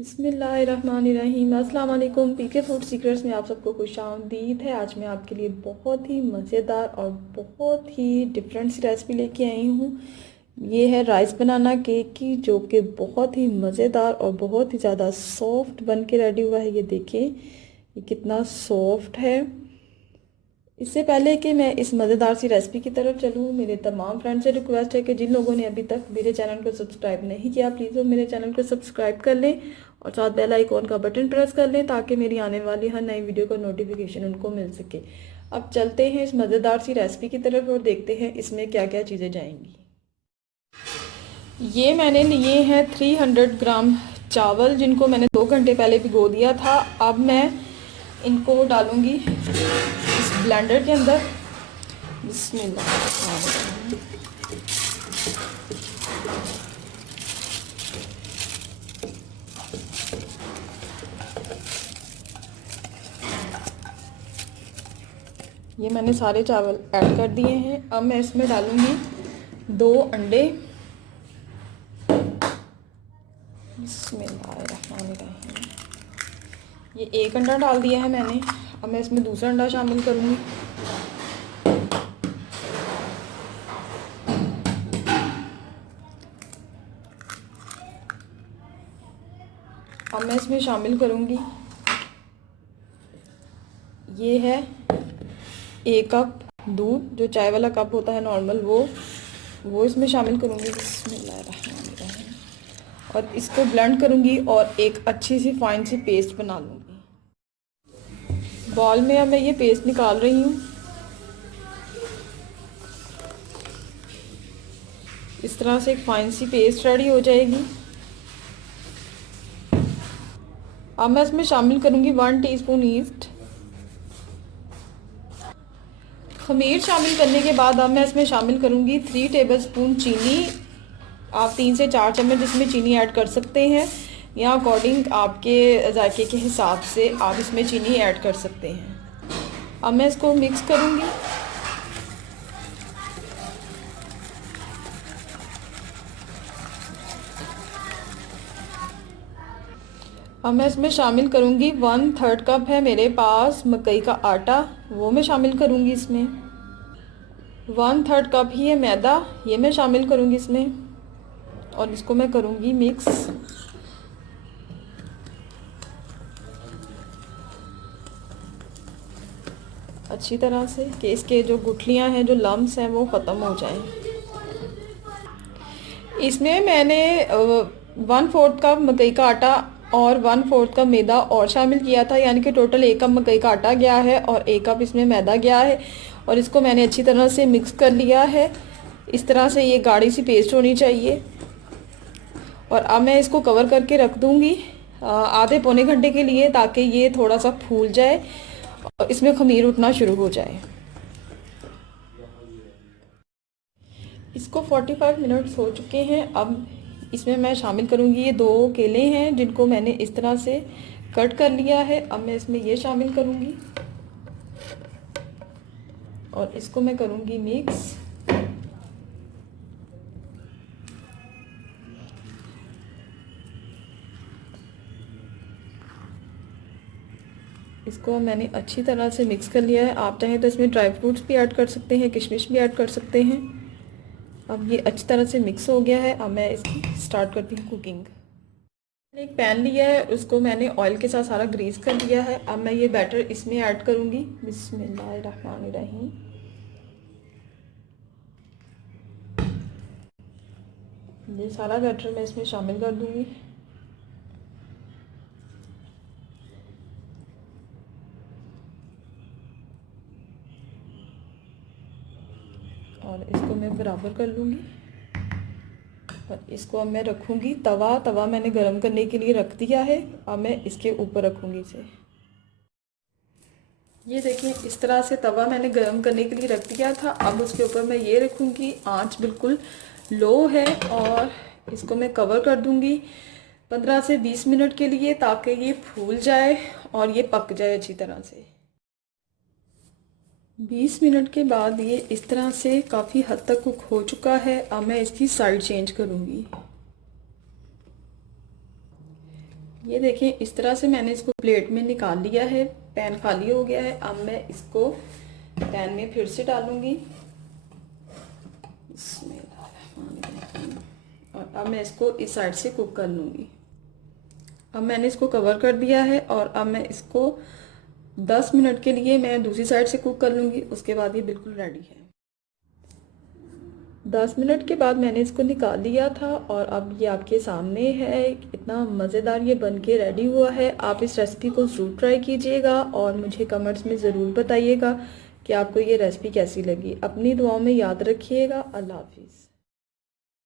बिस्मिल्लाहिर्रहमानिर्रहीम। अस्सलाम वालेकुम। पीके फूड सीक्रेट्स में आप सबको खुशामदीद है। आज मैं आपके लिए बहुत ही मज़ेदार और बहुत ही डिफरेंट सी रेसिपी लेके आई हूँ। ये है राइस बनाना केक की, जो कि बहुत ही मज़ेदार और बहुत ही ज़्यादा सॉफ्ट बन के रेडी हुआ है। ये देखें ये कितना सॉफ्ट है। इससे पहले कि मैं इस मज़ेदार सी रेसिपी की तरफ चलूँ, मेरे तमाम फ्रेंड्स से रिक्वेस्ट है कि जिन लोगों ने अभी तक मेरे चैनल को सब्सक्राइब नहीं किया, प्लीज़ वो मेरे चैनल को सब्सक्राइब कर लें और साथ बेल आइकॉन का बटन प्रेस कर लें ताकि मेरी आने वाली हर नई वीडियो का नोटिफिकेशन उनको मिल सके। अब चलते हैं इस मज़ेदार सी रेसिपी की तरफ और देखते हैं इसमें क्या क्या चीज़ें जाएंगी। ये मैंने लिए हैं 300 ग्राम चावल, जिनको मैंने 2 घंटे पहले भिगो दिया था। अब मैं इनको डालूँगी इस ब्लेंडर के अंदर। बिस्मिल्लाह। ये मैंने सारे चावल ऐड कर दिए हैं। अब मैं इसमें डालूँगी 2 अंडे। बिस्मिल्लाहिर्रहमानिर्रहीम। ये 1 अंडा डाल दिया है मैंने। अब मैं इसमें दूसरा अंडा शामिल करूँगी। अब मैं इसमें शामिल करूँगी, ये है 1 कप दूध, जो चाय वाला कप होता है नॉर्मल, वो इसमें शामिल करूँगी। बिस्मिल्लाहिर्रहमानिर्रहीम। और इसको ब्लेंड करूँगी और एक अच्छी सी फाइन सी पेस्ट बना लूँगी। बॉल में अब मैं ये पेस्ट निकाल रही हूँ। इस तरह से एक फाइन सी पेस्ट रेडी हो जाएगी। अब मैं इसमें शामिल करूँगी 1 टीस्पून ईस्ट। खमीर शामिल करने के बाद अब मैं इसमें शामिल करूँगी 3 टेबलस्पून चीनी। आप 3 से 4 चम्मच इसमें चीनी ऐड कर सकते हैं, या अकॉर्डिंग आपके जायके के हिसाब से आप इसमें चीनी ऐड कर सकते हैं। अब मैं इसको मिक्स करूँगी। अब मैं इसमें शामिल करूँगी 1/3 कप है मेरे पास मकई का आटा, वो मैं शामिल करूँगी इसमें। 1/3 कप ही है मैदा, ये मैं शामिल करूँगी इसमें। और इसको मैं करूँगी मिक्स। अच्छी तरह से कि इसके जो गुठलियाँ हैं, जो लम्स हैं, वो ख़त्म हो जाएं। इसमें मैंने 1/4 कप मकई का आटा और 1/4 कप मैदा और शामिल किया था, यानी कि टोटल 1 कप मकई का आटा गया है और 1 कप इसमें मैदा गया है। और इसको मैंने अच्छी तरह से मिक्स कर लिया है। इस तरह से ये गाढ़ी सी पेस्ट होनी चाहिए। और अब मैं इसको कवर करके रख दूँगी आधे पौने घंटे के लिए, ताकि ये थोड़ा सा फूल जाए और इसमें खमीर उठना शुरू हो जाए। इसको 45 मिनट्स हो चुके हैं। अब इसमें मैं शामिल करूँगी ये 2 केले हैं, जिनको मैंने इस तरह से कट कर लिया है। अब मैं इसमें ये शामिल करूँगी और इसको मैं करूँगी मिक्स। इसको मैंने अच्छी तरह से मिक्स कर लिया है। आप चाहें तो इसमें ड्राई फ्रूट्स भी ऐड कर सकते हैं, किशमिश भी ऐड कर सकते हैं। अब ये अच्छी तरह से मिक्स हो गया है। अब मैं इसकी स्टार्ट करती हूँ कुकिंग। मैंने एक पैन लिया है, उसको मैंने ऑयल के साथ सारा ग्रीस कर लिया है। अब मैं ये बैटर इसमें ऐड करूँगी। बिस्मिल्लाहिर्रहमानिर्रहीम। ये सारा बैटर मैं इसमें शामिल कर दूँगी। और इसको मैं बराबर कर लूँगी और इसको अब मैं रखूँगी तवा मैंने गरम करने के लिए रख दिया है। अब मैं इसके ऊपर रखूँगी इसे। ये देखिए इस तरह से तवा मैंने गरम करने के लिए रख दिया था। अब उसके ऊपर मैं ये रखूँगी। आंच बिल्कुल लो है और इसको मैं कवर कर दूँगी 15 से 20 मिनट के लिए, ताकि ये फूल जाए और ये पक जाए अच्छी तरह से। 20 मिनट के बाद ये इस तरह से काफ़ी हद तक कुक हो चुका है। अब मैं इसकी साइड चेंज करूँगी। ये देखें, इस तरह से मैंने इसको प्लेट में निकाल लिया है। पैन खाली हो गया है। अब मैं इसको पैन में फिर से डालूंगी। और अब मैं इसको इस साइड से कुक कर लूँगी। अब मैंने इसको कवर कर दिया है और अब मैं इसको 10 मिनट के लिए मैं दूसरी साइड से कुक कर लूँगी। उसके बाद ये बिल्कुल रेडी है। 10 मिनट के बाद मैंने इसको निकाल लिया था और अब ये आपके सामने है। इतना मज़ेदार ये बन के रेडी हुआ है। आप इस रेसिपी को ज़रूर ट्राई कीजिएगा और मुझे कमेंट्स में ज़रूर बताइएगा कि आपको ये रेसिपी कैसी लगी। अपनी दुआओं में याद रखिएगा। अल्लाह हाफिज़।